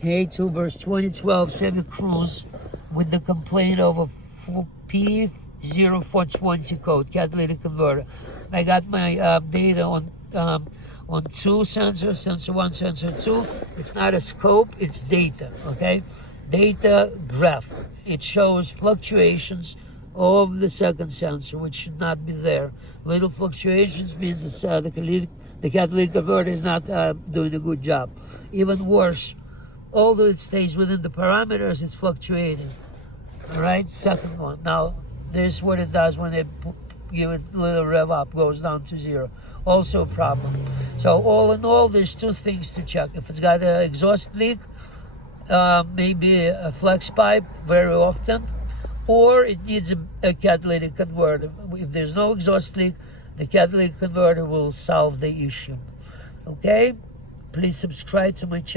Hey tubers, 2012 Chevrolet Cruze with the complaint of a P0420 code, catalytic converter. I got my data on two sensors, sensor 1, sensor 2. It's not a scope, it's data, okay? Data graph. It shows fluctuations of the second sensor, which should not be there. Little fluctuations means it's, the catalytic converter is not doing a good job. Even worse, although it stays within the parameters, it's fluctuating. All right, second one. Now, this is what it does when they give it a little rev up, goes down to 0. Also a problem. So all in all, there's two things to check. If it's got an exhaust leak, maybe a flex pipe very often, or it needs a catalytic converter. If there's no exhaust leak, the catalytic converter will solve the issue. Okay? Please subscribe to my channel.